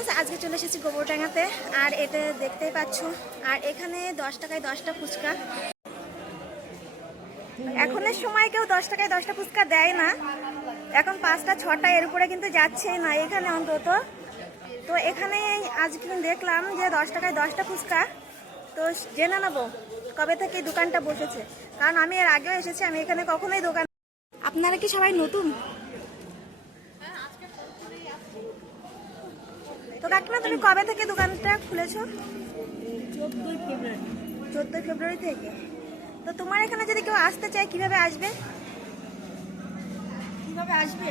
Friends আজকে চলে এসেছি গোবরডাঙ্গাতে। আর এতে দেখতেই পাচ্ছ, আর এখানে দশ টাকায় দশটা ফুচকা। এখনের সময় কেউ দশ টাকায় দশটা ফুচকা দেয় না। এখন পাঁচটা, ছটা, এর উপরে কিন্তু যাচ্ছেই না এখানে অন্তত। তো এখানে আজকে দেখলাম যে দশ টাকায় দশটা ফুচকা। তো জেনে নেব কবে থেকে দোকানটা বসেছে। কারণ আমি এর আগেও এসেছি, আমি এখানে কখনোই দোকান আপনারা কি সবাই নতুন? তো কাকিমা তুমি কবে থেকে দোকানটা খুলেছো? চোদ্দই ফেব্রুয়ারি। চোদ্দই ফেব্রুয়ারি থেকে। তো তোমার এখানে যদি কেউ আসতে চায় কীভাবে আসবে? কীভাবে আসবে?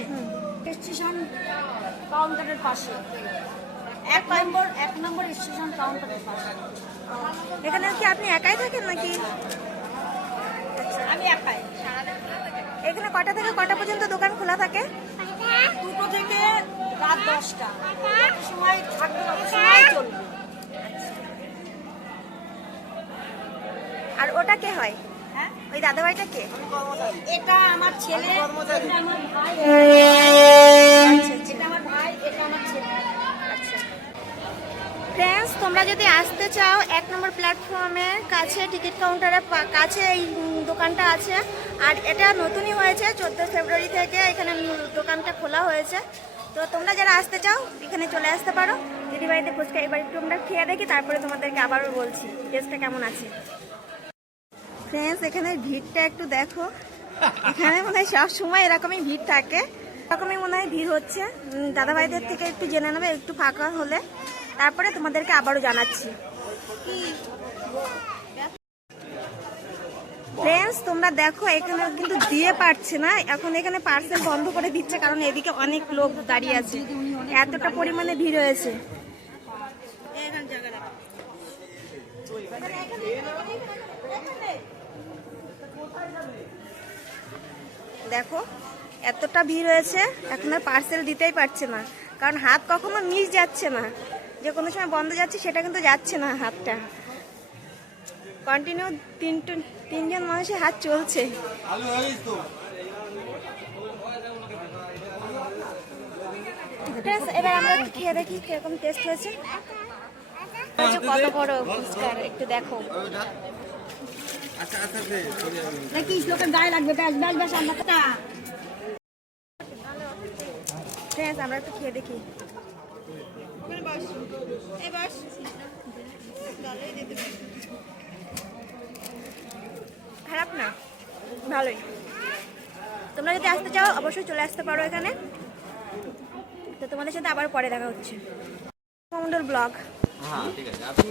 স্টেশন কাউন্টারের পাশে। এক নম্বর এক নম্বর স্টেশন কাউন্টারের পাশে। এখানে কি আপনি একাই থাকেন নাকি? আমি একাই। এখানে কটা থেকে কটা পর্যন্ত দোকান খোলা থাকে? দুটো থেকে রাত দশটা। সময় থাকবে সময় চলবে। আর ওটা কে হয়? হ্যাঁ? ওই দাদাভাইটা কে? এটা আমার ছেলে। আমার ভাই আচ্ছা আচ্ছা। এটা আমার ভাই এটা আমার ফ্রেন্ডস তোমরা যদি আসতে চাও এক নম্বর প্ল্যাটফর্মের কাছে টিকিট কাউন্টারের কাছে এই দোকানটা আছে। আর এটা নতুনই হয়েছে চোদ্দ ফেব্রুয়ারি থেকে এখানে দোকানটা খোলা হয়েছে। তো তোমরা যারা আসতে চাও এখানে চলে আসতে পারো। দিদি বাড়িতে ফুচকা এবার একটু আমরা খেয়ে দেখি তারপরে তোমাদেরকে আবারও বলছি টেস্টটা কেমন আছে। ফ্রেন্ডস এখানে ভিড়টা একটু দেখো। এখানে মনে হয় সব সময় এরকমই ভিড় থাকে। এরকমই মনে হয় ভিড় হচ্ছে। উম, দাদাভাইদের থেকে একটু জেনে নেবে একটু ফাঁকা হলে। তারপরে তোমাদেরকে আবারও জানাচ্ছি। ফ্রেন্ডস তোমরা দেখো, এখানে কিন্তু দিয়ে পারছে না। এখন এখানে পার্সেল বন্ধ করে দিচ্ছে কারণ এদিকে অনেক লোক দাঁড়িয়ে আছে। এতটা পরিমাণে ভিড় হয়েছে। দেখো, এতটা ভিড় হয়েছে, এখন আর পার্সেল দিতেই পারছে না। কারণ হাত কখনো মিস যাচ্ছে না। যে কোনো সময় বন্ধ যাচ্ছে সেটা কিন্তু যাচ্ছে না হাতটা। কন্টিনিউ তিন তিনজন মানুষের হাত চলছে। এবার আমরা একটু খেয়ে দেখি কীরকম টেস্ট হয়েছে। হয়েছে কত বড় ফুচকার একটু দেখো। লোকের গায়ে লাগবে ব্যাস ব্যাস ব্যাস আমরা আমরা একটু খেয়ে দেখি। খারাপ না। ভালোই। তোমরা যদি আসতে চাও অবশ্যই চলে আসতে পারো এখানে। তো তোমাদের সাথে আবার পরে দেখা হচ্ছে। মন্ডল ব্লগ হ্যাঁ আপনি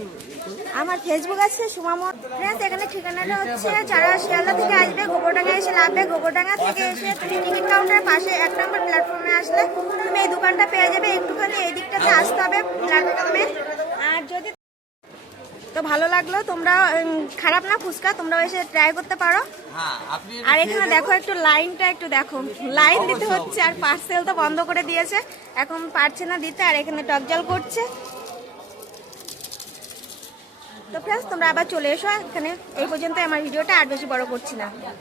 আমার ফেসবুক আছে সুমামত ফ্রেন্ডস এখানে ঠিকানাটা হচ্ছে যারা শিয়ালদা থেকে আসবে গোবরডাঙ্গা এসে নামবে গোবরডাঙ্গা থেকে এসে তুমি টিকিট কাউন্টারের পাশে এক নম্বর প্ল্যাটফর্মে আসলে তুমি এই দোকানটা পেয়ে যাবে। একটুখানি এই দিকটাতে আসতে হবে প্ল্যাটফর্মে আর যদি তো ভালো লাগল তোমরা খারাপ না ফুচকা তোমরাও এসে ট্রাই করতে পারো। হ্যাঁ আর এখানে দেখো। একটু লাইনটা একটু দেখো। লাইন দিতে হচ্ছে আর পার্সেল তো বন্ধ করে দিয়েছে। এখন পারছে না দিতে আর এখানে টকজল করছে। তো ফ্রেন্ডস তোমরা আবার চলে এসো। এখানে এই পর্যন্ত আমার ভিডিওটা, আর বেশি বড় করছি না।